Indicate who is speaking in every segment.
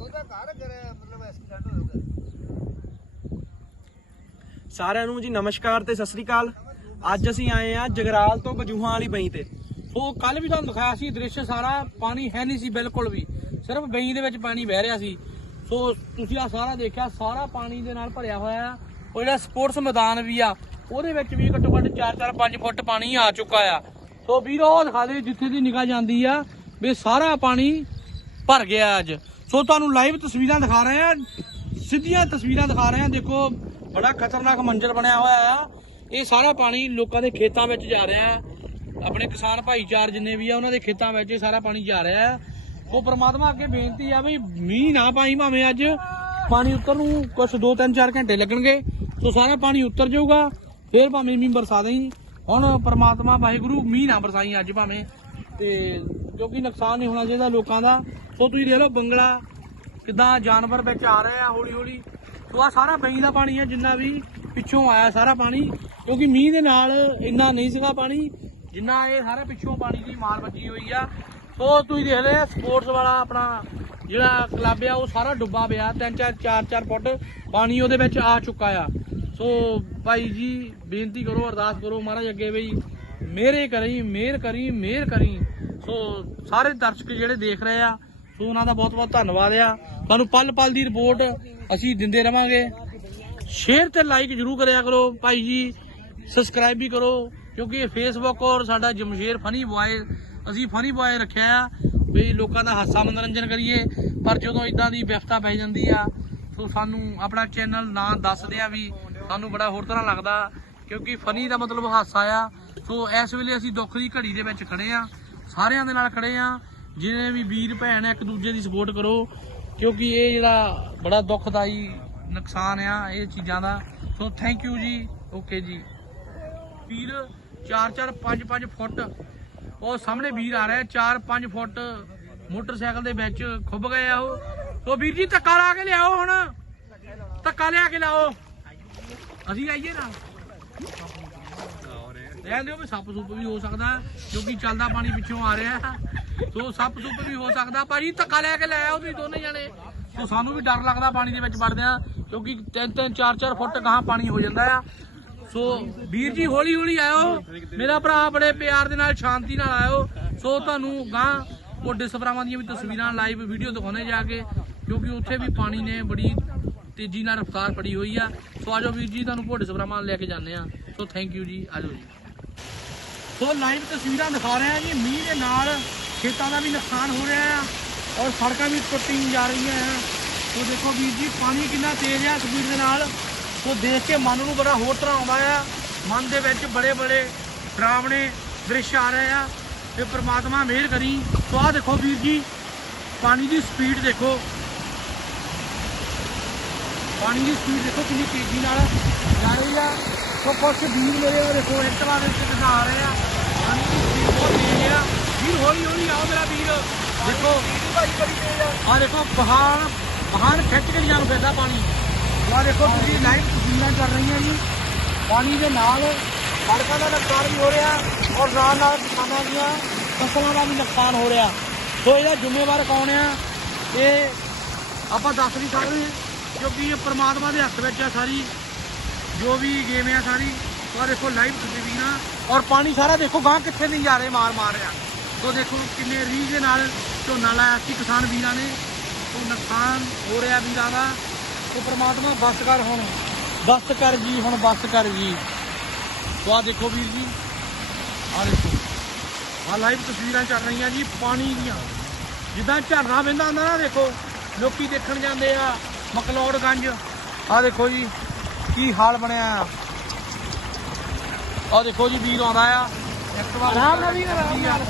Speaker 1: ਉਹਦਾ ਘਰ ਕਰੇ ਮਤਲਬ ਐਕਸੀਡੈਂਟ ਹੋ ਗਿਆ
Speaker 2: ਸਾਰਿਆਂ ਨੂੰ ਜੀ ਨਮਸਕਾਰ ਤੇ ਸਤਿ ਸ੍ਰੀ ਅਕਾਲ। ਅੱਜ ਅਸੀਂ ਆਏ ਆ ਜਗਰਾਲ ਤੋਂ ਬਜੂਹਾਂ ਵਾਲੀ ਬਈ ਤੇ।
Speaker 3: ਸੋ ਕੱਲ ਵੀ ਤੁਹਾਨੂੰ ਦਿਖਾਇਆ ਸੀ ਦ੍ਰਿਸ਼, ਸਾਰਾ ਪਾਣੀ ਹੈ ਨਹੀਂ ਸੀ ਬਿਲਕੁਲ ਵੀ। ਸਿਰਫ ਬਈ ਦੇ ਵਿੱਚ ਪਾਣੀ ਵਹਿ ਰਿਹਾ ਸੀ। ਸੋ ਤੁਸੀਂ ਆ ਸਾਰਾ ਦੇਖਿਆ, ਸਾਰਾ ਪਾਣੀ ਦੇ ਨਾਲ ਭਰਿਆ ਹੋਇਆ ਆ। ਉਹ ਜਿਹੜਾ ਸਪੋਰਟਸ ਮੈਦਾਨ ਵੀ ਆ, ਉਹਦੇ ਵਿੱਚ ਵੀ ਘੱਟੋ ਘੱਟ 4-4 5 ਫੁੱਟ ਪਾਣੀ ਆ ਚੁੱਕਾ ਆ। ਸੋ ਵੀਰੋ ਦਿਖਾ ਦੇ ਜਿੱਥੇ ਦੀ ਨਿਗਾਹ ਜਾਂਦੀ ਆ, ਵੀ ਸਾਰਾ ਪਾਣੀ ਭਰ ਗਿਆ ਅੱਜ। ਸੋ ਤੁਹਾਨੂੰ ਲਾਈਵ ਤਸਵੀਰਾਂ ਦਿਖਾ ਰਹੇ ਆ ਸਿੱਧੀਆਂ ਤਸਵੀਰਾਂ ਦਿਖਾ ਰਹੇ ਆ ਦੇਖੋ, ਬੜਾ ਖਤਰਨਾਕ ਮੰਜ਼ਰ ਬਣਿਆ ਹੋਇਆ ਆ। ਇਹ ਸਾਰਾ ਪਾਣੀ ਲੋਕਾਂ ਦੇ ਖੇਤਾਂ ਵਿੱਚ ਜਾ ਰਿਹਾ ਆ। ਆਪਣੇ ਕਿਸਾਨ ਭਾਈਚਾਰ ਜਿੰਨੇ ਵੀ ਆ, ਉਹਨਾਂ ਦੇ ਖੇਤਾਂ ਵਿੱਚ ਇਹ ਸਾਰਾ ਪਾਣੀ ਜਾ ਰਿਹਾ ਹੈ ਉਹ ਪ੍ਰਮਾਤਮਾ ਅੱਗੇ ਬੇਨਤੀ ਆ ਵੀ ਮੀਂਹ ਨਾ ਪਾਈ ਭਾਵੇਂ ਅੱਜ। ਪਾਣੀ ਉੱਤਰ ਨੂੰ ਕੁਝ 2 3 4 ਘੰਟੇ ਲੱਗਣਗੇ। ਸੋ ਸਾਰਾ ਪਾਣੀ ਉੱਤਰ ਜਾਊਗਾ। ਫੇਰ ਭਾਵੇਂ ਮੀਂਹ ਬਰਸਾ ਦੇਈ। ਹੁਣ ਪ੍ਰਮਾਤਮਾ, ਵਾਹਿਗੁਰੂ, ਮੀਂਹ ਨਾ ਬਰਸਾਈ ਅੱਜ ਭਾਵੇਂ। ਤੇ ਕਿ ਨੁਕਸਾਨ ਨਹੀਂ ਹੋਣਾ ਚਾਹੀਦਾ ਲੋਕਾਂ ਦਾ। ਸੋ ਤੁਸੀਂ ਦੇਖ ਲਓ ਬੰਗਲਾ, ਕਿਦਾਂ ਜਾਨਵਰ ਵਿੱਚ ਆ ਰਹੇ ਆ, ਹੌਲੀ ਹੌਲੀ। ਸੋ ਆ ਸਾਰਾ ਬਈ ਦਾ ਪਾਣੀ ਹੈ ਜਿੰਨਾ ਵੀ ਪਿੱਛੋਂ ਆਇਆ ਸਾਰਾ ਪਾਣੀ, ਕਿਉਂਕਿ ਮੀਂਹ ਦੇ ਨਾਲ ਇੰਨਾ ਨਹੀਂ ਸੀਗਾ ਪਾਣੀ, ਜਿੰਨਾ ਇਹ ਸਾਰਾ ਪਿੱਛੋਂ ਪਾਣੀ ਦੀ ਮਾਰ ਵੱਜੀ ਹੋਈ ਆ। ਸੋ ਤੁਸੀਂ ਦੇਖ ਰਹੇ ਸਪੋਰਟਸ ਵਾਲਾ ਆਪਣਾ ਜਿਹੜਾ ਕਲੱਬ ਆ, ਉਹ ਸਾਰਾ ਡੁੱਬਾ ਪਿਆ। ਤਿੰਨ, ਚਾਰ ਚਾਰ ਚਾਰ ਫੁੱਟ ਪਾਣੀ ਉਹਦੇ ਵਿੱਚ ਆ ਚੁੱਕਾ ਆ। ਸੋ ਭਾਈ ਜੀ, ਬੇਨਤੀ ਕਰੋ, ਅਰਦਾਸ ਕਰੋ ਮਹਾਰਾਜ ਅੱਗੇ ਬਈ ਮਿਹਰੇ ਕਰੀ ਮਿਹਰ ਕਰੀ ਮਿਹਰ ਕਰੀ। ਸੋ ਸਾਰੇ ਦਰਸ਼ਕ ਜਿਹੜੇ ਦੇਖ ਰਹੇ ਆ, ਸੋ ਉਹਨਾਂ ਦਾ ਬਹੁਤ ਬਹੁਤ ਧੰਨਵਾਦ ਆ। ਤੁਹਾਨੂੰ ਪਲ ਪਲ ਦੀ ਰਿਪੋਰਟ ਅਸੀਂ ਦਿੰਦੇ ਰਵਾਂਗੇ। ਸ਼ੇਅਰ ਤੇ ਲਾਈਕ ਜਰੂਰ ਕਰਿਆ ਕਰੋ ਭਾਈ ਜੀ। ਸਬਸਕ੍ਰਾਈਬ ਵੀ ਕਰੋ, ਕਿਉਂਕਿ ਇਹ ਫੇਸਬੁੱਕ ਔਰ ਸਾਡਾ ਜਮਸ਼ੇਰ ਫਨੀ ਬੁਆਏ ਅਸੀਂ ਫਨੀ ਬੁਆਏ ਰੱਖਿਆ ਆ, ਵੀ ਲੋਕਾਂ ਦਾ ਹਾਸਾ ਮਨੋਰੰਜਨ ਕਰੀਏ, ਪਰ ਜਦੋਂ ਇਦਾਂ ਦੀ ਵਿਫਤਾ ਪੈ ਜਾਂਦੀ ਆ, ਸੋ ਸਾਨੂੰ ਆਪਣਾ ਚੈਨਲ ਨਾਂ ਦੱਸਦੇ ਆ ਵੀ ਸਾਨੂੰ ਬੜਾ ਹੋਰ ਤਰ੍ਹਾਂ ਲੱਗਦਾ, ਕਿਉਂਕਿ ਫਨੀ ਦਾ ਮਤਲਬ ਹਾਸਾ ਆ। ਸੋ ਇਸ ਵੇਲੇ ਅਸੀਂ ਦੁੱਖ ਦੀ ਘੜੀ ਦੇ ਵਿੱਚ ਖੜੇ ਆ। ਸਾਰਿਆਂ ਦੇ ਨਾਲ ਖੜੇ ਆ ਜਿਨੇ ਵੀ ਵੀਰ ਭੈਣ ਇੱਕ ਦੂਜੇ ਦੀ ਸਪੋਰਟ ਕਰੋ, ਕਿਉਂਕਿ ਇਹ ਜਿਹੜਾ ਬੜਾ ਦੁੱਖਦਾਈ ਨੁਕਸਾਨ ਆ ਇਹ ਚੀਜ਼ਾਂ ਦਾ। ਸੋ ਥੈਂਕ ਯੂ ਜੀ। ਓਕੇ ਜੀ। ਵੀਰ 4-4 5-5 ਫੁੱਟ। ਉਹ ਸਾਹਮਣੇ ਵੀਰ ਆ ਰਿਹਾ 4-5 ਫੁੱਟ ਮੋਟਰਸਾਈਕਲ ਦੇ ਵਿੱਚ ਖੁੱਭ ਗਏ ਆ ਉਹ। ਸੋ ਵੀਰ ਜੀ, ਧੱਕਾ ਲਾ ਕੇ ਲਿਆਓ ਹੁਣ। ਧੱਕਾ ਲਿਆ ਕੇ ਲਾਓ। ਅਸੀਂ ਆਈਏ ਨਾ ਰਹਿਣ ਦਿਓ ਵੀ ਸੱਪ ਸੁੱਪ ਵੀ ਹੋ ਸਕਦਾ ਕਿਉਂਕਿ ਚੱਲਦਾ ਪਾਣੀ ਪਿੱਛੋਂ ਆ ਰਿਹਾ। ਸੋ ਸੱਪ ਸੁੱਪ ਵੀ ਹੋ ਸਕਦਾ, ਭਾਜੀ ਧੱਕਾ ਲੈ ਕੇ ਲੈ ਆਓ ਤੁਸੀਂ ਦੋਨੇ ਜਣੇ। ਸੋ ਸਾਨੂੰ ਵੀ ਡਰ ਲੱਗਦਾ ਪਾਣੀ ਦੇ ਵਿੱਚ ਵੜਦਿਆਂ ਕਿਉਂਕਿ 3-3 4-4 ਫੁੱਟ ਗਾਹਾਂ ਪਾਣੀ ਹੋ ਜਾਂਦਾ ਆ। ਸੋ ਵੀਰ ਜੀ ਹੌਲੀ ਹੌਲੀ ਆਇਓ। ਮੇਰਾ ਭਰਾ ਬੜੇ ਪਿਆਰ ਦੇ ਨਾਲ, ਸ਼ਾਂਤੀ ਨਾਲ ਆਇਓ। ਸੋ ਤੁਹਾਨੂੰ ਗਾਂ ਉਹ ਡਿਸਪਰਾਵਾਂ ਦੀਆਂ ਵੀ ਤਸਵੀਰਾਂ ਲਾਈਵ ਵੀਡੀਓ ਦਿਖਾਉਣੇ ਜਾ ਕੇ, ਕਿਉਂਕਿ ਉੱਥੇ ਵੀ ਪਾਣੀ ਨੇ ਬੜੀ ਤੇਜ਼ੀ ਨਾਲ ਰਫ਼ਤਾਰ ਫੜੀ ਹੋਈ ਆ। ਸੋ ਆਜੋ ਵੀਰ ਜੀ, ਤੁਹਾਨੂੰ ਭੋਡੇ ਸਪਰਾਵਾਂ ਲੈ ਕੇ ਜਾਂਦੇ ਆ। ਸੋ ਥੈਂਕ ਯੂ ਜੀ ਆਜੋ ਜੀ। ਸੋ ਲਾਈਵ ਤਸਵੀਰਾਂ ਦਿਖਾ ਰਹੇ ਆ ਜੀ। ਮੀਂਹ ਦੇ ਨਾਲ ਖੇਤਾਂ ਦਾ ਵੀ ਨੁਕਸਾਨ ਹੋ ਰਿਹਾ ਆ ਔਰ ਸੜਕਾਂ ਵੀ ਟੁੱਟੀ ਜਾ ਰਹੀਆਂ ਆ। ਸੋ ਦੇਖੋ ਵੀਰ ਜੀ, ਪਾਣੀ ਕਿੰਨਾ ਤੇਜ਼ ਆ ਸਪੀਡ ਦੇ ਨਾਲ। ਸੋ ਦੇਖ ਕੇ ਮਨ ਨੂੰ ਬੜਾ ਹੋਰ ਤਰ੍ਹਾਂ ਆਉਂਦਾ ਆ। ਮਨ ਦੇ ਵਿੱਚ ਬੜੇ ਬੜੇ ਡਰਾਵਣੇ ਦ੍ਰਿਸ਼ ਆ ਰਹੇ ਆ। ਤੇ ਪ੍ਰਮਾਤਮਾ ਮਿਹਰ ਕਰੀ। ਸੋ ਆਹ ਦੇਖੋ ਵੀਰ ਜੀ, ਪਾਣੀ ਦੀ ਸਪੀਡ ਦੇਖੋ। ਪਾਣੀ ਦੀ ਸਪੀਡ ਦੇਖੋ ਕਿੰਨੀ ਤੇਜ਼ੀ ਨਾਲ ਜਾ ਰਹੀ ਆ। ਸੋ ਕੁਛ ਵੀਰ ਮੇਰੇ ਉਹ ਦੇਖੋ ਐਕਟਿਵਾ ਦੇ ਵਿੱਚ ਦਿਖਾ ਰਹੇ ਆ। ਪਾਣੀ ਦੀ ਸਪੀਡ ਬਹੁਤ ਤੇਜ਼ ਆ। ਵੀਰ, ਹੌਲੀ ਹੌਲੀ ਆਓ ਮੇਰਾ ਵੀਰ। ਦੇਖੋ। ਆ ਦੇਖੋ, ਪਹਾੜ ਪਹਾੜ ਖਿੱਚ ਕੇ ਲਿਜਾਣ ਪੈਂਦਾ ਪਾਣੀ। ਆ ਦੇਖੋ ਤੁਸੀਂ ਲਾਈਵ ਤਸਵੀਰਾਂ ਚੱਲ ਰਹੀਆਂ ਜੀ। ਪਾਣੀ ਦੇ ਨਾਲ ਸੜਕਾਂ ਦਾ ਨੁਕਸਾਨ ਵੀ ਹੋ ਰਿਹਾ ਔਰ ਨਾਲ ਨਾਲ ਕਿਸਾਨਾਂ ਦੀਆਂ ਫਸਲਾਂ ਦਾ ਵੀ ਨੁਕਸਾਨ ਹੋ ਰਿਹਾ। ਸੋ ਇਹਦਾ ਜ਼ਿੰਮੇਵਾਰ ਕੌਣ ਆ? ਇਹ ਆਪਾਂ ਦੱਸ ਨਹੀਂ ਸਕਦੇ। ਕਿਉਂਕਿ ਇਹ ਪ੍ਰਮਾਤਮਾ ਦੇ ਹੱਥ ਵਿੱਚ ਆ ਸਾਰੀ, ਜੋ ਵੀ ਗੇਮ ਆ ਸਾਰੀ ਉਹ ਦੇਖੋ ਲਾਈਵ ਤਸਵੀਰਾਂ ਔਰ ਪਾਣੀ ਸਾਰਾ ਦੇਖੋ ਗਾਂ ਕਿੱਥੇ ਨਹੀਂ ਜਾ ਰਹੇ ਮਾਰ ਮਾਰ ਰਿਹਾ। ਸੋ ਦੇਖੋ ਕਿੰਨੇ ਰੀਝ ਦੇ ਨਾਲ ਝੋਨਾ ਲਾਇਆ ਸੀ ਕਿਸਾਨ ਵੀਰਾਂ ਨੇ। ਉਹ ਨੁਕਸਾਨ ਹੋ ਰਿਹਾ ਵੀਰਾਂ ਦਾ। ਉਹ ਪ੍ਰਮਾਤਮਾ ਬਸ ਕਰ ਹੁਣ, ਬਸ ਕਰ ਜੀ, ਹੁਣ ਬਸ ਕਰ ਜੀ। ਸੋ ਆਹ ਦੇਖੋ ਵੀਰ ਜੀ, ਆਹ ਦੇਖੋ। ਆ ਲਾਈਵ ਤਸਵੀਰਾਂ ਚੱਲ ਰਹੀਆਂ ਜੀ, ਪਾਣੀ ਦੀਆਂ। ਜਿੱਦਾਂ ਝਰਨਾ ਵਹਿੰਦਾ ਹੁੰਦਾ ਨਾ ਦੇਖੋ, ਲੋਕੀ ਦੇਖਣ ਜਾਂਦੇ ਆ ਮਕਲੌੜਗੰਜ। ਆ ਦੇਖੋ ਜੀ ਕੀ ਹਾਲ ਬਣਿਆ। ਆ ਆ ਦੇਖੋ ਜੀ ਵੀਰ ਆਉਂਦਾ ਆ। ਆਰਾਮ ਨਾਲ ਵੀਰ ਆਰਾਮ ਨਾਲ।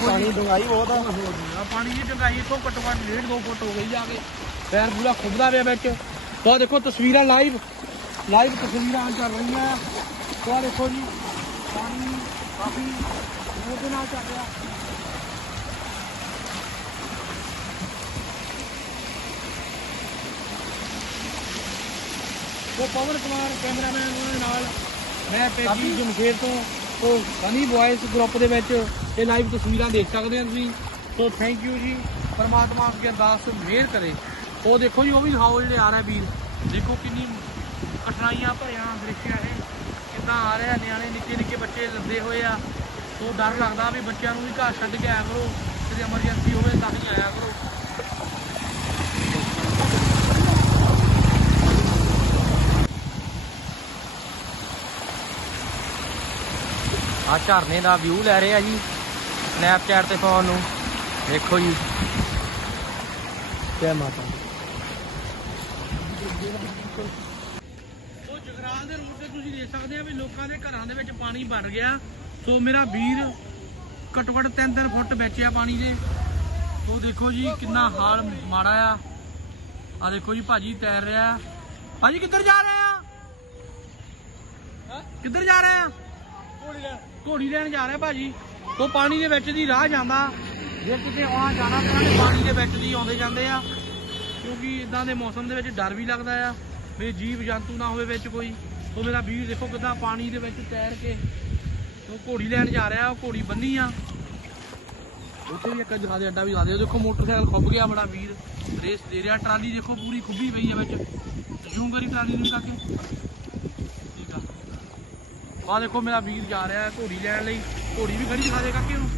Speaker 2: ਪਾਣੀ ਡੁੰਗਾਈ ਬਹੁਤ ਆ।
Speaker 3: ਆ ਪਾਣੀ ਦੀ ਡੰਗਾਈ ਤੋਂ ਘੱਟੋ ਘੱਟ 1.5 2 ਫੁੱਟ ਹੋ ਗਈ ਜਾ ਕੇ। ਪੈਰ ਪੂਰਾ ਖੁੱਬਦਾ ਪਿਆ ਵਿੱਚ। ਤੋ ਦੇਖੋ ਤਸਵੀਰਾਂ ਲਾਈਵ ਲਾਈਵ ਤਸਵੀਰਾਂ ਚੱਲ ਰਹੀਆਂ। ਤੋ ਆਹ ਦੇਖੋ ਜੀ ਪਾਣੀ ਕਾਫੀ ਉਹਦੇ ਨਾਲ ਚੱਲ ਰਿਹਾ। ਉਹ ਪਵਨ ਕੁਮਾਰ ਕੈਮਰਾਮੈਨ ਉਹਨਾਂ ਦੇ ਨਾਲ। ਮੈਂ ਪੇਜੀ ਜਮਸ਼ੇਰ ਤੋਂ ਤੋਂ ਸਨੀ ਬॉयਜ਼ ਗਰੁੱਪ ਦੇ ਵਿੱਚ ਇਹ ਲਾਈਵ ਤਸਵੀਰਾਂ ਦੇਖ ਸਕਦੇ ਹੋ ਤੁਸੀਂ। ਸੋ ਥੈਂਕ ਯੂ ਜੀ। ਪਰਮਾਤਮਾ ਅੱਗੇ ਅਰਦਾਸ ਮਿਹਰ ਕਰੇ। ਉਹ ਦੇਖੋ ਜੀ ਉਹ ਵੀ ਦਿਖਾਓ ਜਿਹੜੇ ਆ ਰਹੇ ਵੀਰ। ਦੇਖੋ ਕਿੰਨੀ ਕਠਿਨਾਈਆਂ ਭਰਿਆ ਦ੍ਰਿਸ਼ ਹੈ ਇਹ। ਕਿੱਦਾਂ ਆ ਰਿਹਾ ਨਿਆਣੇ ਨਿੱਕੇ ਨਿੱਕੇ ਬੱਚੇ ਲੱਦੇ ਹੋਏ ਆ। ਸੋ ਡਰ ਲੱਗਦਾ ਵੀ ਬੱਚਿਆਂ ਨੂੰ ਵੀ ਘਰ ਛੱਡ ਕੇ ਆਇਆ ਕਰੋ। ਕਿਤੇ ਐਮਰਜੈਂਸੀ ਹੋਵੇ ਤਾਂ ਹੀ ਆਇਆ ਕਰੋ। ਆ ਝਰਨੇ ਦਾ ਵਿਊ ਲੈ ਰਹੇ ਆ ਜੀ ਸਨੈਪਚੈਟ ਤੇ ਫੋਨ ਨੂੰ। ਦੇਖੋ ਜੀ।
Speaker 2: ਜੈ ਮਾਤਾ
Speaker 3: ਸੋ ਜਗਰਾਲ ਦੇ ਰੋਡ ਤੇ ਤੁਸੀਂ ਦੇਖ ਸਕਦੇ ਆ ਵੀ ਲੋਕਾਂ ਦੇ ਘਰਾਂ ਦੇ ਵਿੱਚ ਪਾਣੀ ਭਰ ਗਿਆ। ਸੋ ਮੇਰਾ ਵੀਰ ਘੱਟੋ ਘੱਟ 3-3 ਫੁੱਟ ਵਿੱਚ ਆ ਪਾਣੀ ਦੇ। ਸੋ ਦੇਖੋ ਜੀ ਕਿੰਨਾ ਹਾਲ ਮਾੜਾ ਆ। ਆ ਦੇਖੋ ਜੀ ਭਾਜੀ ਤੈਰ ਰਿਹਾ। ਆ। ਭਾਜੀ ਕਿੱਧਰ ਜਾ ਰਹੇ ਆ? ਕਿੱਧਰ ਜਾ ਰਹੇ ਆ? ਘੋੜੀ ਲੈਣ ਜਾ ਰਿਹਾ ਭਾਜੀ ਸੋ ਪਾਣੀ ਦੇ ਵਿੱਚ ਦੀ ਰਾਹ ਜਾਂਦਾ। ਜੇ ਕਿਤੇ ਆਉਣਾ ਜਾਣਾ ਤਾਂ ਨੇ ਪਾਣੀ ਦੇ ਵਿੱਚ ਦੀ ਆਉਂਦੇ ਜਾਂਦੇ ਆ। ਕਿਉਂਕਿ ਇਦਾਂ ਦੇ ਮੌਸਮ ਦੇ ਵਿੱਚ ਡਰ ਵੀ ਲੱਗਦਾ ਆ। ਵੀ ਜੀਵ ਜੰਤੂ ਨਾ ਹੋਵੇ ਵਿੱਚ ਕੋਈ। ਸੋ ਮੇਰਾ ਵੀਰ ਦੇਖੋ ਕਿਦਾਂ ਪਾਣੀ ਦੇ ਵਿੱਚ ਤੈਰ ਕੇ ਉਹ ਘੋੜੀ ਲੈਣ ਜਾ ਰਿਹਾ, ਉਹ ਘੋੜੀ ਬੰਨੀ ਆ। ਉੱਥੇ ਵੀ ਇੱਕ ਦਿਖਾ ਦੇ ਅੱਡਾ ਵੀ ਦਿਖਾ ਦੇ ਦੇਖੋ ਮੋਟਰਸਾਈਕਲ ਖੁੱਭ ਗਿਆ ਬੜਾ ਵੀਰ। ਰੇਸ ਦੇ ਰਿਹਾ, ਟਰਾਲੀ ਦੇਖੋ ਪੂਰੀ ਖੁੱਬੀ ਪਈ ਆ ਵਿੱਚ। ਜ਼ੂਮ ਟਰਾਲੀ ਨੂੰ ਕਾਕੇ ਆਹ ਦੇਖੋ ਮੇਰਾ ਵੀਰ ਜਾ ਰਿਹਾ ਘੋੜੀ ਲੈਣ ਲਈ। ਘੋੜੀ ਵੀ ਖੜੀ ਦਿਖਾ ਦੇ ਕਾਕੇ ਨੂੰ।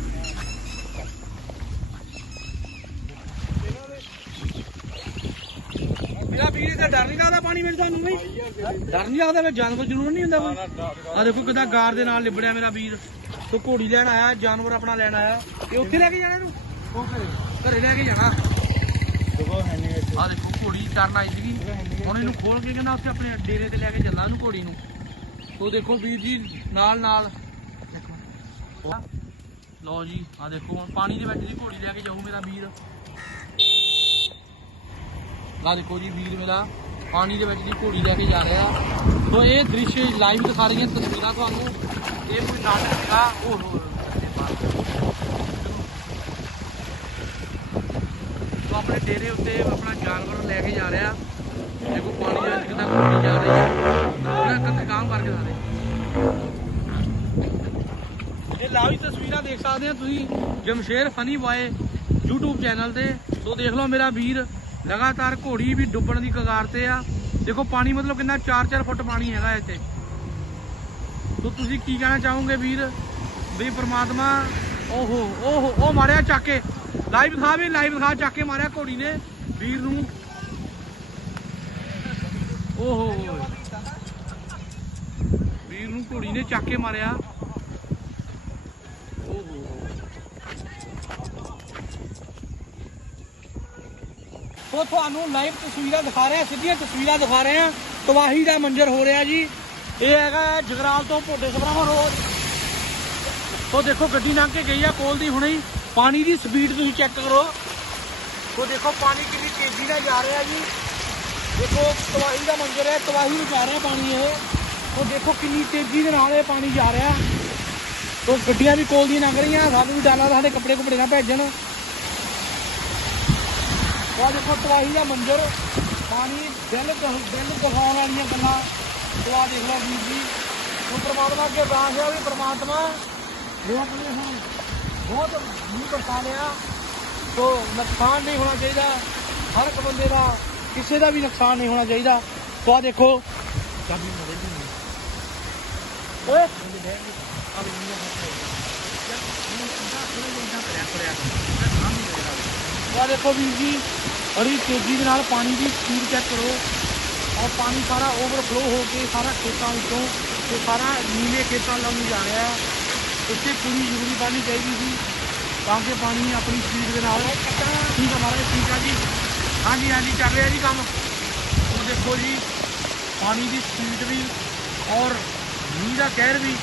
Speaker 3: ਮੇਰਾ ਵੀਰ ਤੇ ਡਰ ਨਹੀਂ ਲੱਗਦਾ ਪਾਣੀ ਵਿੱਚ ਤੁਹਾਨੂੰ ਨਹੀਂ ਡਰ ਨਹੀਂ ਲੱਗਦਾ ਮੈਂ ਜਾਨਵਰ ਜਨੂਨ ਨਹੀਂ ਹੁੰਦਾ ਕੋਈ? ਆ ਦੇਖੋ ਕਿਦਾਂ ਗਾਰ ਦੇ ਨਾਲ ਲਿਬੜਿਆ ਮੇਰਾ ਵੀਰ। ਤੋ ਘੋੜੀ ਲੈਣ ਆਇਆ, ਜਾਨਵਰ ਆਪਣਾ ਲੈਣ ਆਇਆ। ਇਹ ਉੱਥੇ ਲੈ ਕੇ ਜਾਣਾ ਇਹਨੂੰ ਉਹ ਘਰੇ। ਘਰੇ ਲੈ ਕੇ ਜਾਣਾ। ਆ ਦੇਖੋ ਘੋੜੀ ਚਰਨ ਆਈ ਸੀਗੀ ਹੁਣ ਇਹਨੂੰ ਖੋਲ ਕੇ ਕਹਿੰਦਾ ਉੱਥੇ ਆਪਣੇ ਡੇਰੇ ਤੇ ਲੈ ਕੇ ਚੱਲਾਂ ਇਹਨੂੰ ਘੋੜੀ ਨੂੰ। ਉਹ ਦੇਖੋ ਵੀਰ ਜੀ, ਨਾਲ ਨਾਲ। ਲਓ ਜੀ ਆ ਦੇਖੋ, ਹੁਣ ਪਾਣੀ ਦੇ ਵਿੱਚ ਦੀ ਘੋੜੀ ਲੈ ਕੇ ਜਾਊ ਮੇਰਾ ਵੀਰ। ਆ ਦੇਖੋ ਜੀ ਵੀਰ ਮੇਰਾ, ਪਾਣੀ ਦੇ ਵਿੱਚ ਦੀ ਘੋੜੀ ਲੈ ਕੇ ਜਾ ਰਿਹਾ। ਸੋ ਇਹ ਦ੍ਰਿਸ਼ ਲਾਈਵ ਦਿਖਾ ਰਹੀਆਂ ਤਸਵੀਰਾਂ ਤੁਹਾਨੂੰ। ਇਹ ਕੋਈ ਨਾਟਕ ਹੈਗਾ ਉਹ ਹੋ ਆਪਣੇ ਡੇਰੇ ਉੱਤੇ ਆਪਣਾ ਜਾਨਵਰ ਲੈ ਕੇ ਜਾ ਰਿਹਾ। ਦੇਖੋ ਪਾਣੀ ਦੇ ਕਿੰਨਾ ਘੋੜੀ ਜਾ ਰਹੀ ਹੈ। ਪੂਰਾ ਕੰਨ ਕੰਮ ਕਰਕੇ ਸਾਰੇ ਇਹ ਲਾਈਵ ਤਸਵੀਰਾਂ ਦੇਖ ਸਕਦੇ ਆ ਤੁਸੀਂ। Jamsher funny boy YouTube channel ਤੇ। ਸੋ ਦੇਖ ਲਓ ਮੇਰਾ ਵੀਰ, ਲਗਾਤਾਰ ਘੋੜੀ ਵੀ ਡੁੱਬਣ ਦੀ ਕਗਾਰ ਤੇ ਆ। ਦੇਖੋ ਪਾਣੀ ਮਤਲਬ ਕਿੰਨਾ 4-4 ਫੁੱਟ ਪਾਣੀ ਹੈਗਾ ਇੱਥੇ। ਸੋ ਤੁਸੀਂ ਕੀ ਕਹਿਣਾ ਚਾਹੋਗੇ ਵੀਰ? ਵੀ ਪ੍ਰਮਾਤਮਾ, ਓਹੋ ਓਹੋ ਉਹ ਮਾਰਿਆ ਚੱਕ ਕੇ। ਲਾਈਵ ਦਿਖਾ ਵੀ ਲਾਈਵ ਦਿਖਾ ਚੱਕ ਕੇ ਮਾਰਿਆ ਘੋੜੀ ਨੇ। ਵੀਰ ਨੂੰ ਓਹੋ। ਵੀਰ ਨੂੰ ਘੋੜੀ ਨੇ ਚੱਕ ਕੇ ਮਾਰਿਆ। ਓਹੋ। ਉਹ ਤੁਹਾਨੂੰ ਲਾਈਵ ਤਸਵੀਰਾਂ ਦਿਖਾ ਰਹੇ ਆ ਸਿੱਧੀਆਂ ਤਸਵੀਰਾਂ ਦਿਖਾ ਰਹੇ ਆ ਤਬਾਹੀ ਦਾ ਮੰਜ਼ਰ ਹੋ ਰਿਹਾ ਜੀ। ਇਹ ਹੈਗਾ ਜਗਰਾਲ ਤੋਂ ਭੋਡੇ ਸਭਰਾਵਾਂ ਰੋਡ। ਉਹ ਦੇਖੋ, ਗੱਡੀ ਲੰਘ ਕੇ ਗਈ ਆ ਕੋਲ ਦੀ ਹੁਣੇ ਪਾਣੀ ਦੀ ਸਪੀਡ ਤੁਸੀਂ ਚੈੱਕ ਕਰੋ। ਉਹ ਦੇਖੋ, ਪਾਣੀ ਕਿੰਨੀ ਤੇਜ਼ੀ ਨਾਲ ਜਾ ਰਿਹਾ ਜੀ। ਦੇਖੋ, ਤਬਾਹੀ ਦਾ ਮੰਜ਼ਰ ਹੈ, ਤਬਾਹੀ ਨੂੰ ਜਾ ਰਿਹਾ ਪਾਣੀ ਇਹ। ਉਹ ਦੇਖੋ ਕਿੰਨੀ ਤੇਜ਼ੀ ਦੇ ਨਾਲ ਇਹ ਪਾਣੀ ਜਾ ਰਿਹਾ। ਤੋ ਗੱਡੀਆਂ ਵੀ ਕੋਲ ਦੀ ਲੰਘ ਰਹੀਆਂ ਸਾਨੂੰ ਵੀ ਡਰ ਸਾਡੇ ਕੱਪੜੇ ਕੁਪੜੇ ਨਾ ਭੇਜਣ। ਆਹ ਦੇਖੋ, ਤਬਾਹੀ ਦਾ ਮੰਜ਼ਰ, ਪਾਣੀ ਦਿਲ ਦਿਲ ਦਿਖਾਉਣ ਵਾਲੀਆਂ ਗੱਲਾਂ। ਤੋ ਦੇਖ ਲਓ ਵੀਰ ਜੀ। ਉਹ ਪ੍ਰਮਾਤਮਾ ਅੱਗੇ ਅਰਦਾਸ ਹੈ ਵੀ ਪਰਮਾਤਮਾ ਲੋਕ ਨੇ ਹੁਣ ਬਹੁਤ ਮੀਂਹ ਬਰਸਾ ਲਿਆ। ਤੋ ਨੁਕਸਾਨ ਨਹੀਂ ਹੋਣਾ ਚਾਹੀਦਾ। ਹਰ ਇੱਕ ਬੰਦੇ ਦਾ ਕਿਸੇ ਦਾ ਵੀ ਨੁਕਸਾਨ ਨਹੀਂ ਹੋਣਾ ਚਾਹੀਦਾ। ਤੋ ਆਹ ਦੇਖੋ। ਓਏ। ਆ ਦੇਖੋ ਵੀਰ ਜੀ ਬੜੀ ਤੇਜ਼ੀ ਦੇ ਨਾਲ ਪਾਣੀ ਦੀ ਸਪੀਡ ਚੈੱਕ ਕਰੋ। ਔਰ ਪਾਣੀ ਸਾਰਾ ਓਵਰਫਲੋ ਹੋ ਕੇ ਸਾਰਾ ਖੇਤਾਂ ਵਿੱਚੋਂ ਤੇ ਸਾਰਾ ਨੀਲੇ ਖੇਤਾਂ ਵੱਲ ਜਾ ਰਿਹਾ ਹੈ। ਇੱਥੇ ਪੂਰੀ ਜ਼ਰੂਰੀ ਪਾਣੀ ਚਾਹੀਦੀ ਸੀ ਤਾਂ ਕਿ ਪਾਣੀ ਆਪਣੀ ਸਪੀਡ ਦੇ ਨਾਲ ਠੀਕ ਹੈ ਮਹਾਰਾਜ, ਠੀਕ ਹੈ ਜੀ। ਹਾਂਜੀ ਹਾਂਜੀ, ਚੱਲ ਰਿਹਾ ਜੀ ਕੰਮ। ਉਹ ਦੇਖੋ ਜੀ, ਪਾਣੀ ਦੀ ਸਪੀਡ ਵੀ ਔਰ ਮੀਂਹ ਦਾ ਕਹਿਰ ਵੀ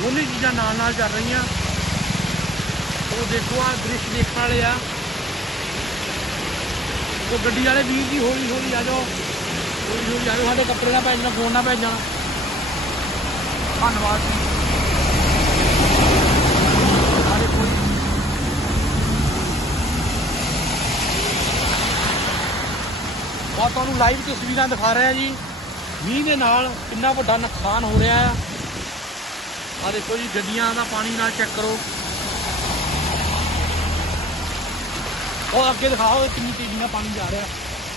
Speaker 3: ਦੋਨੇ ਚੀਜ਼ਾਂ ਨਾਲ ਨਾਲ ਚੱਲ ਰਹੀਆਂ। ਉਹ ਦੇਖੋ ਆ ਦ੍ਰਿਸ਼ ਦੇਖਣ ਵਾਲੇ ਆ। ਉਹ ਗੱਡੀ ਵਾਲੇ ਵੀਰ ਜੀ, ਹੌਲੀ ਹੌਲੀ ਆ ਜਾਓ। ਹੌਲੀ ਹੌਲੀ ਆ ਜਾਓ, ਸਾਡੇ ਕੱਪੜੇ ਨਾ ਭੇਜਣਾ ਫੋਨ ਨਾ ਭੇਜਣਾ ਧੰਨਵਾਦ ਜੀ ਸਾਰੇ ਕੋਈ ਔਰ ਤੁਹਾਨੂੰ ਲਾਈਵ ਤਸਵੀਰਾਂ ਦਿਖਾ ਰਿਹਾ ਜੀ। ਮੀਂਹ ਦੇ ਨਾਲ ਕਿੰਨਾ ਵੱਡਾ ਨੁਕਸਾਨ ਹੋ ਰਿਹਾ ਆ। ਆ ਦੇਖੋ ਜੀ, ਗੱਡੀਆਂ ਦਾ ਪਾਣੀ ਨਾਲ ਚੈੱਕ ਕਰੋ। ਉਹ ਅੱਗੇ ਦਿਖਾਓ ਇਹ ਕਿੰਨੀ ਤੇਜ਼ੀ ਨਾਲ ਪਾਣੀ ਜਾ ਰਿਹਾ।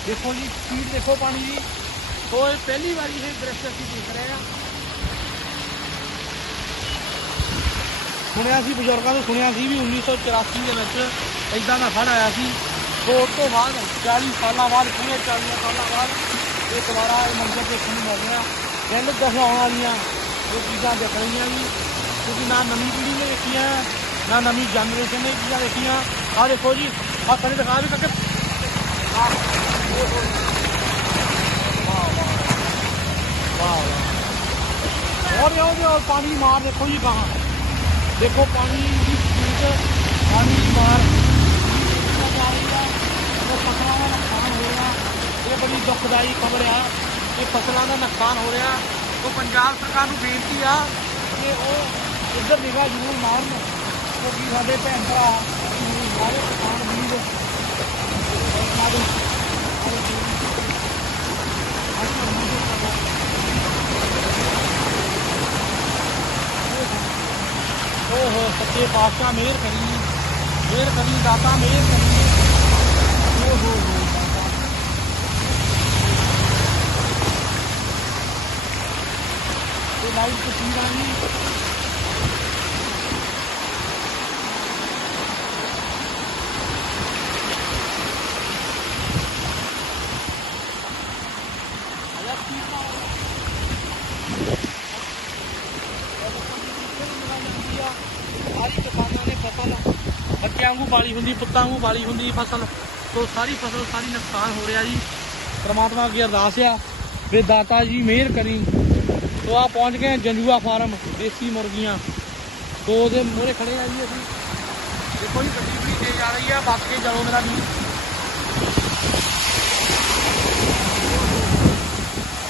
Speaker 3: ਦੇਖੋ ਜੀ ਸਪੀਡ ਦੇਖੋ ਪਾਣੀ ਦੀ। ਸੋ ਇਹ ਪਹਿਲੀ ਵਾਰੀ ਇਹ ਦ੍ਰਿਸ਼ ਅਸੀਂ ਦੇਖ ਰਹੇ ਹਾਂ ਸੁਣਿਆ ਸੀ, ਬਜ਼ੁਰਗਾਂ ਤੋਂ ਸੁਣਿਆ ਸੀ ਵੀ 1984 ਦੇ ਵਿੱਚ ਇਦਾਂ ਦਾ ਹੜ੍ਹ ਆਇਆ ਸੀ। ਸੋ ਉਸ ਤੋਂ ਬਾਅਦ 40 ਸਾਲਾਂ ਬਾਅਦ ਪੂਰੇ 40 ਸਾਲਾਂ ਬਾਅਦ ਇਹ ਦੁਬਾਰਾ ਇਹ ਮੰਜ਼ਰ ਦੇਖਣ ਨੂੰ ਮਿਲ ਰਿਹਾ ਕਹਿੰਦੇ ਦਿਖਾਉਣ ਵਾਲੀਆਂ ਇਹ ਚੀਜ਼ਾਂ ਦਿਖ ਰਹੀਆਂ ਜੀ ਕਿਉਂਕਿ ਨਾ ਨਵੀਂ ਪੀੜ੍ਹੀ ਨੇ ਦੇਖੀਆਂ ਨਾ ਨਵੀਂ ਜਨਰੇਸ਼ਨ ਨੇ ਇਹ ਚੀਜ਼ਾਂ ਦੇਖੀਆਂ ਆਹ ਦੇਖੋ ਜੀ ਆਹ ਕਦੇ ਦਿਖਾ ਵੀ ਕਰਕੇ ਵਾਹ ਵਾਹ और यहाँ और पानी मार देखो जी कहाँ देखो पानी की स्पीड पानी की मार ਬੜੀ ਦੁਖਦਾਈ ਖਬਰ ਆ ਕਿ ਫਸਲਾਂ ਦਾ ਨੁਕਸਾਨ ਹੋ ਰਿਹਾ। ਉਹ ਪੰਜਾਬ ਸਰਕਾਰ ਨੂੰ ਬੇਨਤੀ ਆ ਕਿ ਉਹ ਇੱਧਰ ਨਿਗਾਹ ਜ਼ਰੂਰ ਮਾਰਨ, ਕਿਉਂਕਿ ਸਾਡੇ ਭੈਣ ਭਰਾ ਸਾਰੇ ਕਿਸਾਨ ਵੀਰ ਓਹੋ ਸੱਚੇ ਪਾਤਸ਼ਾਹ ਮਿਹਰ ਕਰੀ ਮਿਹਰ ਕਰੀ, ਦਾਤਾ ਮਿਹਰ ਕਰੀ। ਉਹ ਹੋ ਲਾਈਵ ਤਸਵੀਰਾਂ ਜੀ ਸਾਰੀ ਕਿਸਾਨਾਂ ਨੇ ਫਸਲ ਬੱਚਿਆਂ ਵਾਂਗੂ ਬਾਲੀ ਹੁੰਦੀ, ਪੁੱਤਾਂ ਵਾਂਗੂ ਬਾਲੀ ਹੁੰਦੀ ਫਸਲ। ਤੋਂ ਸਾਰੀ ਫਸਲ, ਸਾਰੀ ਨੁਕਸਾਨ ਹੋ ਰਿਹਾ ਜੀ। ਪ੍ਰਮਾਤਮਾ ਅੱਗੇ ਅਰਦਾਸ ਆ। ਵੀ ਦਾਤਾ ਜੀ, ਮਿਹਰ ਕਰੀ। ਤੋਂ ਆ ਪਹੁੰਚ ਗਏ ਜੰਜੂਆ ਫਾਰਮ, ਦੇਸੀ ਮੁਰਗੀਆਂ। ਦੋ ਉਹਦੇ ਮੂਹਰੇ ਖੜੇ ਆ ਜੀ ਅਸੀਂ। ਦੇਖੋ ਜੀ, ਗੱਡੀ ਬੜੀ ਤੇਜ਼ ਆ ਰਹੀ ਆ ਬੱਸ ਕੇ ਚਲੋ ਮੇਰਾ ਵੀ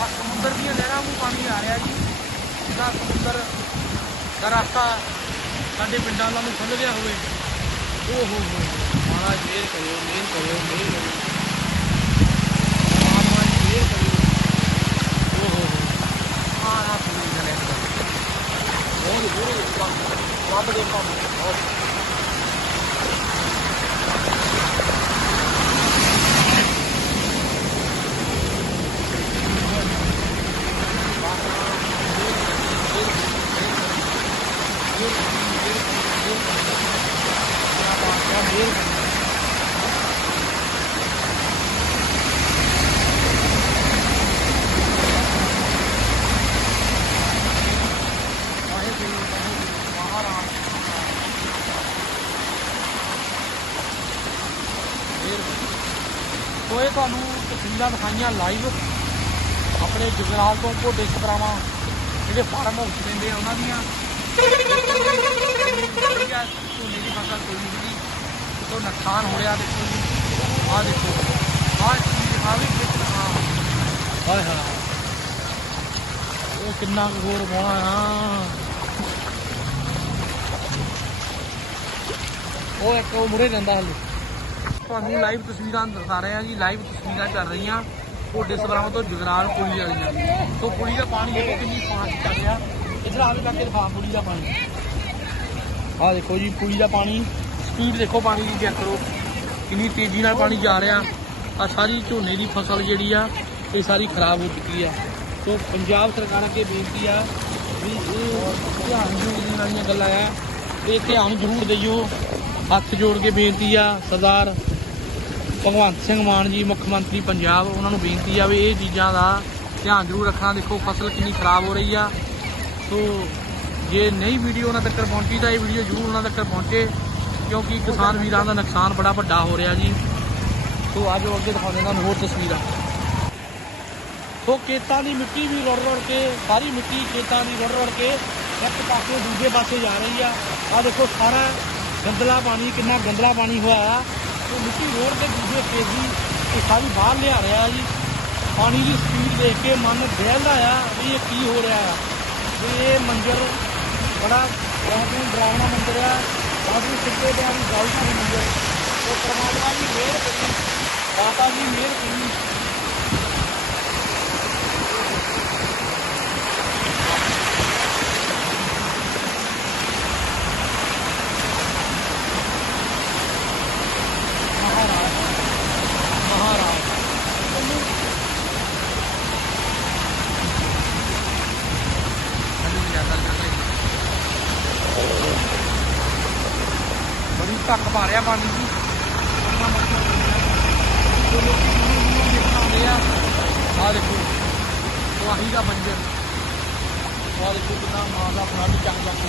Speaker 3: ਆ ਸਮੁੰਦਰ ਦੀਆਂ ਲਹਿਰਾਂ ਨੂੰ ਪਾਣੀ ਆ ਰਿਹਾ ਜੀ। ਜਿਹਦਾ ਸਮੁੰਦਰ ਦਾ ਰਸਤਾ ਸਾਡੇ ਪਿੰਡਾਂ ਨਾਲ ਨੂੰ ਖੁੱਲ ਗਿਆ ਹੋਵੇ। ਓ ਹੋ ਹੋ ਮਹਾਰਾਜ ਮਿਹਰ ਕਰਿਓ ਮਿਹਰ ਕਰਿਓ ਮਿਹਰ ਕਰਿਓ ਮਹਾਰਾਜ ਮਿਹਰ ਕਰਿਓ ਓ ਹੋ ਹੋ ਮਹਾਰਾਜ ਮਿਹਰ ਕਰਿਓ ਬਹੁਤ ਬਹੁਤ ਰੱਬ ਦੇ ਕੰਮ ਬਹੁਤ ਕੋਈ ਤੁਹਾਨੂੰ ਦਿਖਾਈਆਂ ਲਾਈਵ ਆਪਣੇ ਜਗਰਾਲ ਤੋਂ ਕੋਡੇ ਸਪਰਾਵਾਂ ਜਿਹੜੇ ਫਾਰਮ ਹਾਊਸ ਪੈਂਦੇ ਆ ਉਹਨਾਂ ਦੀਆਂ। ਵਧੀਆ ਝੋਨੇ ਦੀ ਫਸਲ ਕੋਈ ਨਹੀਂ ਤੋਂ ਨੁਕਸਾਨ ਹੋ ਰਿਹਾ ਦੇਖੋ ਜੀ। ਆਹ ਦੇਖੋ। ਆਹ ਚੀਜ਼ ਆ ਵੀ ਹਾਂ ਹਾਏ ਹਾਏ। ਉਹ ਕਿੰਨਾ ਹੋਰ ਪਾਉਣਾ ਆ ਉਹ ਇੱਕ ਉਹ ਮੁਰੇ ਜਾਂਦਾ ਹਲੇ। ਤੁਹਾਨੂੰ ਲਾਈਵ ਤਸਵੀਰਾਂ ਦਿਖਾ ਰਹੇ ਆ ਜੀ ਲਾਈਵ ਤਸਵੀਰਾਂ ਚੱਲ ਰਹੀਆਂ। ਕੋਡੇ ਸਭਰਾਵਾਂ ਤੋਂ ਜਗਰਾਲ ਪੁਲੀ ਵਾਲੀਆਂ ਸੋ ਪੁਲੀ ਦਾ ਪਾਣੀ ਦੇਖੋ ਕਿੰਨੀ ਪਾਣੀ ਚੱਲ ਰਿਹਾ। ਇਧਰ ਆ ਕੇ ਕਰਕੇ ਦਿਖਾ ਪੁਲੀ ਦਾ ਪਾਣੀ। ਆਹ ਦੇਖੋ ਜੀ, ਪੁਲੀ ਦਾ ਪਾਣੀ। ਸਪੀਡ ਦੇਖੋ ਪਾਣੀ ਦੀ ਚੈੱਕ ਕਰੋ। ਕਿੰਨੀ ਤੇਜ਼ੀ ਨਾਲ ਪਾਣੀ ਜਾ ਰਿਹਾ। ਆ ਸਾਰੀ ਝੋਨੇ ਦੀ ਫਸਲ ਜਿਹੜੀ ਆ, ਇਹ ਸਾਰੀ ਖਰਾਬ ਹੋ ਚੁੱਕੀ ਆ। ਸੋ ਪੰਜਾਬ ਸਰਕਾਰ ਅੱਗੇ ਬੇਨਤੀ ਆ ਵੀ ਇਹ ਧਿਆਨ ਦੇਣ ਵਾਲੀਆਂ ਗੱਲਾਂ ਆ। ਇਹ ਧਿਆਨ ਜ਼ਰੂਰ ਦਿਓ। ਹੱਥ ਜੋੜ ਕੇ ਬੇਨਤੀ ਆ, ਸਰਦਾਰ ਭਗਵੰਤ ਸਿੰਘ ਮਾਨ ਜੀ, ਮੁੱਖ ਮੰਤਰੀ ਪੰਜਾਬ, ਉਹਨਾਂ ਨੂੰ ਬੇਨਤੀ ਆ ਵੀ ਇਹ ਚੀਜ਼ਾਂ ਦਾ ਧਿਆਨ ਜ਼ਰੂਰ ਰੱਖਣਾ। ਦੇਖੋ, ਫਸਲ ਕਿੰਨੀ ਖਰਾਬ ਹੋ ਰਹੀ ਆ। ਸੋ, ਜੇ ਨਹੀਂ ਵੀਡੀਓ ਉਹਨਾਂ ਤੱਕ ਪਹੁੰਚੀ ਤਾਂ ਇਹ ਵੀਡੀਓ ਜ਼ਰੂਰ ਉਹਨਾਂ ਤੱਕ ਪਹੁੰਚੇ, ਕਿਉਂਕਿ ਕਿਸਾਨ ਵੀਰਾਂ ਦਾ ਨੁਕਸਾਨ ਬੜਾ ਵੱਡਾ ਹੋ ਰਿਹਾ ਜੀ। ਸੋ, ਅੱਜ ਉਹ ਅੱਗੇ ਦਿਖਾਉਂਦੇ ਤੁਹਾਨੂੰ ਹੋਰ ਤਸਵੀਰਾਂ। ਸੋ, ਖੇਤਾਂ ਦੀ ਮਿੱਟੀ ਵੀ ਰੁੜ ਰੁੜ ਕੇ, ਸਾਰੀ ਮਿੱਟੀ ਖੇਤਾਂ ਦੀ ਰੁੜ ਰੁੜ ਕੇ ਇੱਕ ਪਾਸੇ ਦੂਜੇ ਪਾਸੇ ਜਾ ਰਹੀ ਆ। ਆ ਦੇਖੋ, ਸਾਰਾ ਗੰਦਲਾ ਪਾਣੀ, ਕਿੰਨਾ ਗੰਦਲਾ ਪਾਣੀ ਹੋਇਆ ਆ। ਉਹ ਮਿੱਟੀ ਰੋੜ ਕੇ ਦੂਜੇ ਖੇਤ ਦੀ ਇਹ ਸਾਰੀ ਬਾਹਰ ਲਿਆ ਰਿਹਾ ਜੀ। ਪਾਣੀ ਦੀ ਸਪੀਡ ਦੇਖ ਕੇ ਮਨ ਬਹਿਲਦਾ ਆ ਵੀ ਇਹ ਕੀ ਹੋ ਰਿਹਾ ਆ। ਵੀ ਇਹ ਮੰਜ਼ਰ ਬੜਾ ਬਹੁਤ ਹੀ ਡਰਾਵਣਾ ਮੰਜ਼ਰ ਆ। ਸਾਧੂ ਸਿੱਧੇ ਤੇ ਆਲੀ ਗੱਲ ਦਾ ਮੰਜ਼ਰ ਉਹ ਪਰਮਾਤਮਾ ਦੀ ਮਿਹਰ ਕਰੀ, ਮਾਤਾ ਦੀ ਮਿਹਰ ਕਰੀ ਮਹਾਰਾਜ ਪੂਰੀ ਧੱਕ ਪਾ ਰਿਹਾ ਪਾਣੀ ਦੀ ਆ। ਦੇਖੋ ਵਾਹੀ ਦਾ ਮੰਜ਼ਰ। ਆਹ ਦੇਖੋ ਕਿੰਨਾ ਮਾਂ ਦਾ ਫਰੰਟ ਚੱਕ ਚੱਕ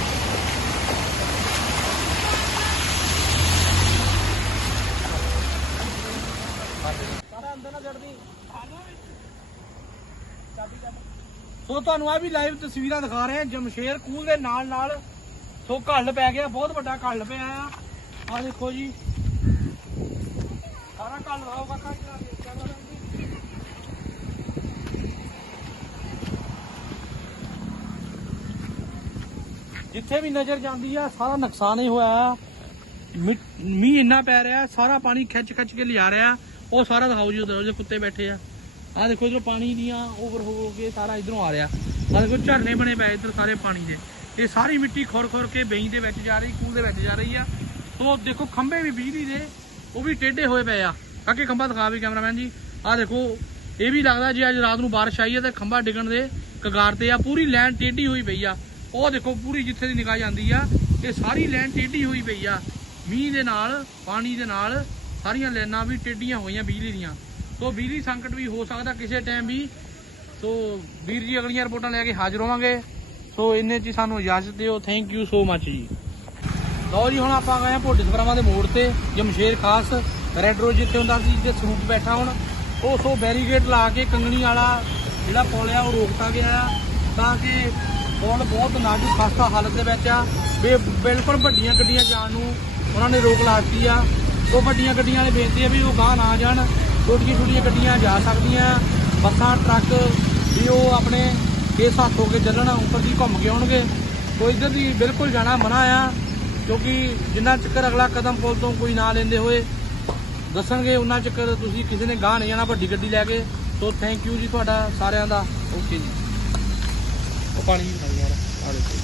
Speaker 2: ਸਾਰਾ ਅੰਦਰ ਨਾ ਜੜਦੀ।
Speaker 3: ਸੋ ਤੁਹਾਨੂੰ ਆ ਵੀ ਲਾਈਵ ਤਸਵੀਰਾਂ ਦਿਖਾ ਰਹੇ ਹਾਂ। ਜਮਸ਼ੇਰ ਕੂਲ ਦੇ ਨਾਲ ਨਾਲ ਸੋ ਘੱਲ ਪੈ ਗਿਆ, ਬਹੁਤ ਵੱਡਾ ਘੱਲ ਪਿਆ ਆ। ਆ ਦੇਖੋ ਜੀ। ਸਾਰਾ ਘੱਲ ਲਾਓ ਕਾਕਾ ਜਿੱਥੇ ਵੀ ਨਜ਼ਰ ਜਾਂਦੀ ਆ, ਸਾਰਾ ਨੁਕਸਾਨ ਹੀ ਹੋਇਆ। ਆ ਮੀਂਹ ਇੰਨਾ ਪੈ ਰਿਹਾ, ਸਾਰਾ ਪਾਣੀ ਖਿੱਚ ਖਿੱਚ ਕੇ ਲਿਆ ਰਿਹਾ। ਉਹ ਸਾਰਾ ਦਿਖਾਓ ਜੀ ਉਹਦੇ ਕੁੱਤੇ ਬੈਠੇ ਆ। ਆ ਦੇਖੋ ਇਧਰੋਂ ਪਾਣੀ ਦੀਆਂ ਓਵਰ ਹੋ ਕੇ ਸਾਰਾ ਇਧਰੋਂ ਆ ਰਿਹਾ। ਆ ਦੇਖੋ ਝਰਨੇ ਬਣੇ ਪਏ ਇਧਰ ਸਾਰੇ ਪਾਣੀ ਦੇ। ਇਹ ਸਾਰੀ ਮਿੱਟੀ ਖੁਰ ਖੁਰ ਕੇ ਬੇਈ ਦੇ ਵਿੱਚ ਜਾ ਰਹੀ ਕੂਲ ਦੇ ਵਿੱਚ ਜਾ ਰਹੀ ਆ। ਸੋ ਦੇਖੋ ਖੰਭੇ ਵੀ ਬਿਜਲੀ ਦੇ, ਉਹ ਵੀ ਟੇਢੇ ਹੋਏ ਪਏ ਆ। ਕਾਕੇ ਖੰਭਾ ਦਿਖਾ ਵੀ ਕੈਮਰਾਮੈਨ ਜੀ। ਆ ਦੇਖੋ, ਇਹ ਵੀ ਲੱਗਦਾ ਜੇ ਅੱਜ ਰਾਤ ਨੂੰ ਬਾਰਿਸ਼ ਆਈ ਹੈ ਤਾਂ ਖੰਭਾ ਡਿੱਗਣ ਦੇ ਕਗਾਰ ਤੇ ਆ। ਪੂਰੀ ਲਾਈਨ ਟੇਢੀ ਹੋਈ ਪਈ ਆ। ਉਹ ਦੇਖੋ, ਪੂਰੀ ਜਿੱਥੇ ਦੀ ਨਿਗਾਹ ਜਾਂਦੀ ਆ, ਇਹ ਸਾਰੀ ਲਾਈਨ ਟੇਢੀ ਹੋਈ ਪਈ ਆ। ਮੀਂਹ ਦੇ ਨਾਲ, ਪਾਣੀ ਦੇ ਨਾਲ, ਸਾਰੀਆਂ ਲਾਈਨਾਂ ਵੀ ਟੇਢੀਆਂ ਹੋਈਆਂ ਬਿਜਲੀ ਦੀਆਂ। ਸੋ ਬਿਜਲੀ ਸੰਕਟ ਵੀ ਹੋ ਸਕਦਾ ਕਿਸੇ ਟਾਈਮ ਵੀ। ਸੋ ਵੀਰ ਜੀ, ਅਗਲੀਆਂ ਰਿਪੋਰਟਾਂ ਲੈ ਕੇ ਹਾਜ਼ਰ ਹੋਵਾਂਗੇ। ਸੋ ਇੰਨੇ ਚ ਸਾਨੂੰ ਇਜਾਜ਼ਤ ਦਿਓ। ਥੈਂਕ ਯੂ ਸੋ ਮੱਚ ਜੀ। ਲਓ ਜੀ, ਹੁਣ ਆਪਾਂ ਗਏ ਆ ਭੋਡੇ ਸਪਰਾਵਾਂ ਦੇ ਮੋੜ ਤੇ, ਜਮਸ਼ੇਰ ਖਾਸ ਰੈੱਡ ਰੋਜ਼ ਜਿੱਥੇ ਹੁੰਦਾ ਸੀ, ਜਿੱਥੇ ਸਰੂਪ ਬੈਠਾ ਹੁਣ। ਉਹ ਸੋ ਬੈਰੀਗੇਟ ਲਾ ਕੇ ਕੰਗਣੀ ਵਾਲਾ ਜਿਹੜਾ ਪੁਲ ਆ, ਉਹ ਰੋਕਤਾ ਗਿਆ ਆ, ਤਾਂ ਕਿ ਪੁਲ ਬਹੁਤ ਨਾਜ਼ੁਕ, ਖਸਤਾ ਹਾਲਤ ਦੇ ਵਿੱਚ ਆ। ਵੀ ਬਿਲਕੁਲ ਵੱਡੀਆਂ ਗੱਡੀਆਂ ਜਾਣ ਨੂੰ ਉਹਨਾਂ ਨੇ ਰੋਕ ਲਾਤੀ ਆ। ਉਹ ਵੱਡੀਆਂ ਗੱਡੀਆਂ ਵਾਲੇ ਬੇਨਤੀ ਆ ਵੀ ਉਹ ਗਾਹ ਨਾ ਜਾਣ, ਛੋਟੀਆਂ ਛੋਟੀਆਂ ਗੱਡੀਆਂ ਜਾ ਸਕਦੀਆਂ। ਬੱਸਾਂ, ਟਰੱਕ ਵੀ ਉਹ ਆਪਣੇ ਕੇਸ ਹੱਥ ਹੋ ਕੇ ਚੱਲਣ, ਉੱਪਰ ਦੀ ਘੁੰਮ ਕੇ ਆਉਣਗੇ। ਕੋਈ ਇੱਧਰ ਦੀ ਬਿਲਕੁਲ ਜਾਣਾ ਮਨਾ ਆ। ਕਿਉਂਕਿ ਜਿੰਨਾ ਚੱਕਰ ਅਗਲਾ ਕਦਮ ਪੁਲ ਤੋਂ ਕੋਈ ਨਾ ਲੈਂਦੇ ਹੋਏ ਦੱਸਣਗੇ, ਉਹਨਾਂ ਚੱਕਰ ਤੁਸੀਂ ਕਿਸੇ ਨੇ ਗਾਹ ਨਹੀਂ ਜਾਣਾ, ਵੱਡੀ ਗੱਡੀ ਲੈ ਕੇ। ਸੋ ਥੈਂਕ ਯੂ ਜੀ ਤੁਹਾਡਾ ਸਾਰਿਆਂ ਦਾ। ਓਕੇ ਜੀ। ਉਹ ਪਾਣੀ ਵੀ ਯਾਰ। ਆ ਦੇਖੋ।